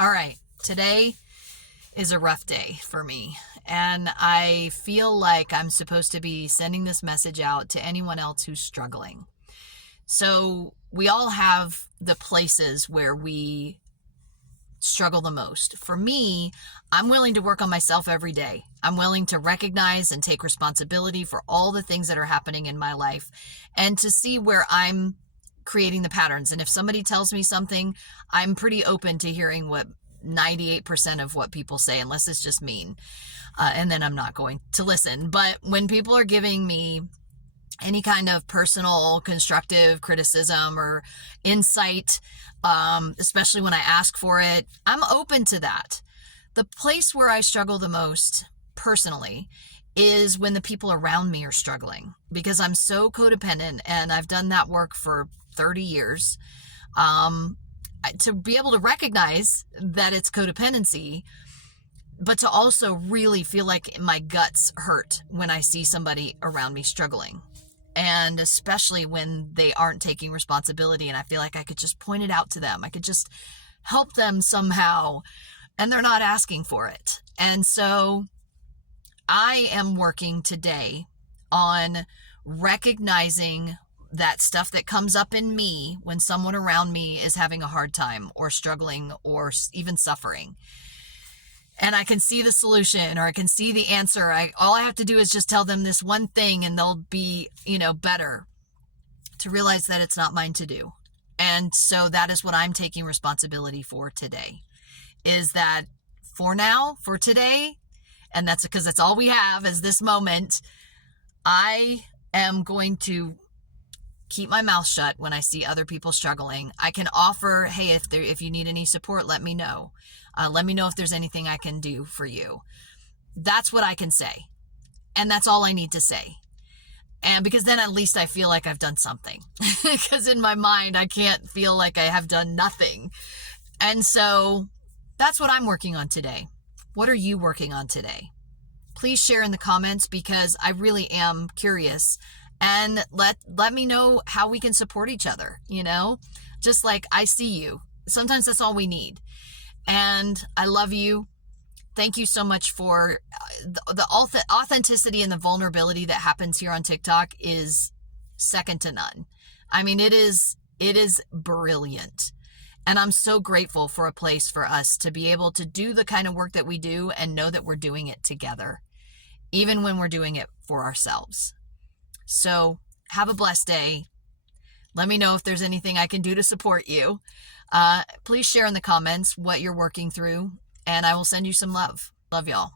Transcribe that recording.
All right, today is a rough day for me, and I feel like I'm supposed to be sending this message out to anyone else who's struggling. So, we all have the places where we struggle the most. For me, I'm willing to work on myself every day. I'm willing to recognize and take responsibility for all the things that are happening in my life and to see where I'm creating the patterns. And if somebody tells me something, I'm pretty open to hearing what 98% of what people say, unless it's just mean. And then I'm not going to listen. But when people are giving me any kind of personal constructive criticism or insight, especially when I ask for it, I'm open to that. The place where I struggle the most personally is when the people around me are struggling, because I'm so codependent and I've done that work for 30 years. To be able to recognize that it's codependency, but to also really feel like my guts hurt when I see somebody around me struggling. And especially when they aren't taking responsibility and I feel like I could just point it out to them. I could just help them somehow and they're not asking for it. And so I am working today on recognizing that stuff that comes up in me when someone around me is having a hard time or struggling or even suffering. And I can see the solution or I can see the answer. All I have to do is just tell them this one thing and they'll be, better, to realize that it's not mine to do. And so that is what I'm taking responsibility for today, is that for now, for today, and that's because that's all we have is this moment, I am going to keep my mouth shut when I see other people struggling. I can offer, hey, if you need any support, let me know. Let me know if there's anything I can do for you. That's what I can say. And that's all I need to say. And because then at least I feel like I've done something. Because in my mind, I can't feel like I have done nothing. And so that's what I'm working on today. What are you working on today? Please share in the comments, because I really am curious. And let me know how we can support each other, just like I see you. Sometimes that's all we need. And I love you. Thank you so much for the authenticity and the vulnerability that happens here on TikTok is second to none. I mean, it is brilliant. And I'm so grateful for a place for us to be able to do the kind of work that we do and know that we're doing it together, even when we're doing it for ourselves. So have a blessed day. Let me know if there's anything I can do to support you. Please share in the comments what you're working through, and I will send you some love. Love y'all.